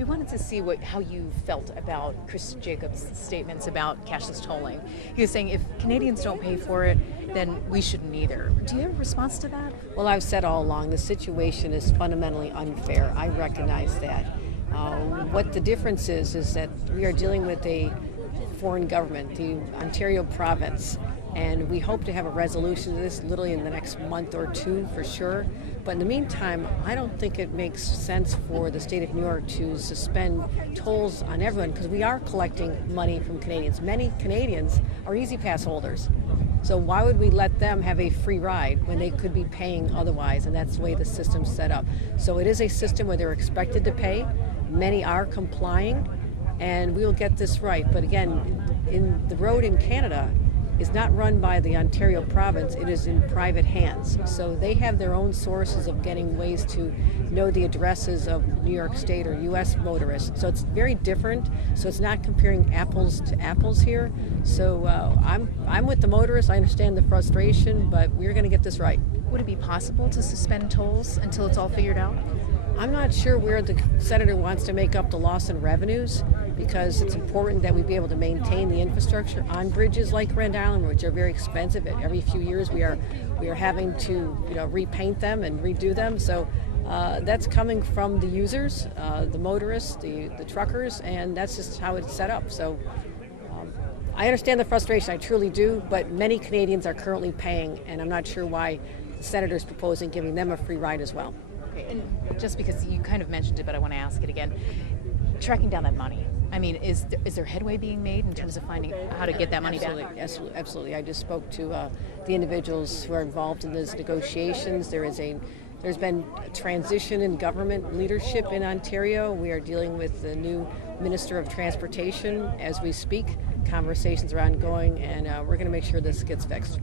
We wanted to see how you felt about Chris Jacobs' statements about cashless tolling. He was saying if Canadians don't pay for it, then we shouldn't either. Do you have a response to that? Well, I've said all along, the situation is fundamentally unfair. I recognize that. What the difference is that we are dealing with a foreign government, the Ontario province, and we hope to have a resolution to this literally in the next month or two for sure. But in the meantime, I don't think it makes sense for the state of New York to suspend tolls on everyone because we are collecting money from Canadians. Many Canadians are Easy Pass holders. So why would we let them have a free ride when they could be paying otherwise? And that's the way the system's set up. So it is a system where they're expected to pay. Many are complying, and we will get this right. But again, the road in Canada is not run by the Ontario province, it is in private hands. So they have their own sources of getting ways to know the addresses of New York State or U.S. motorists. So it's very different. So it's not comparing apples to apples here. So I'm with the motorists. I understand the frustration, but we're going to get this right. Would it be possible to suspend tolls until it's all figured out? I'm not sure where the senator wants to make up the loss in revenues because it's important that we be able to maintain the infrastructure on bridges like Grand Island, which are very expensive. Every few years we are having to repaint them and redo them. So that's coming from the users, the motorists, the truckers, and that's just how it's set up. So I understand the frustration, I truly do, but many Canadians are currently paying, and I'm not sure why the senator is proposing giving them a free ride as well. Okay, and just because you kind of mentioned it, but I want to ask it again, tracking down that money. I mean, is there headway being made in terms of finding how to get that money back? Absolutely. I just spoke to the individuals who are involved in those negotiations. There's been a transition in government leadership in Ontario. We are dealing with the new Minister of Transportation as we speak. Conversations are ongoing, and we're going to make sure this gets fixed.